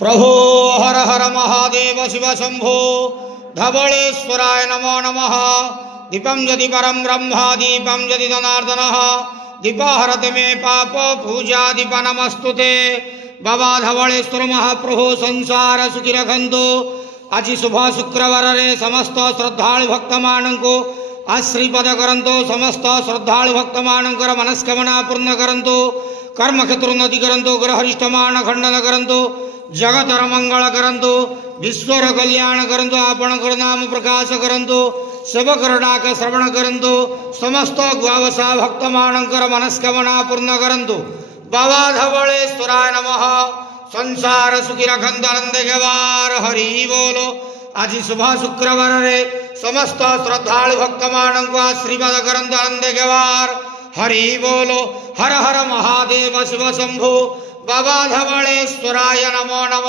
प्रभो हर हर महादेव शिव शंभो धवलेश्वराय नमो नमः। दीपं यदि परं ब्रह्म दीपं यदि जनार्दनः दीपहरत मे पाप पूजा दीप नमस्तुते। बाबा धवलेश्वर महाप्रभु संसार सुखी रखंतु। आज शुभ शुक्रवार रे समस्त श्रद्धालु भक्त मानंको आश्रीपद करंतु। समस्त श्रद्धालु भक्त मानंकर मनस्कामना पूर्ण करंतु। कर्म क्षेत्रोन्नति करंतु। ग्रहरिष्ठ मान खंडन करंतु। जगतर मंगल करंतु। विश्वर कल्याण करंतु। आपणकर नाम प्रकाश करंतु। सेवकर डाक श्रवण करंतु। समस्त द्वावसा भक्त मानंकर मनस्कामना पूर्ण करंतु। बाबा धवलेश्वराय नमः। संसार सुखी रखंतु आनंद गेवार हरि बोलो। आज शुभ शुक्रवार रे समस्त श्रद्धालु भक्त मानंको आशीर्वाद करंतु आनंद गेवार हरि बोलो। हर हर महादेव शिव शंभो। बाबा धवलेश्वराय नमो नमः।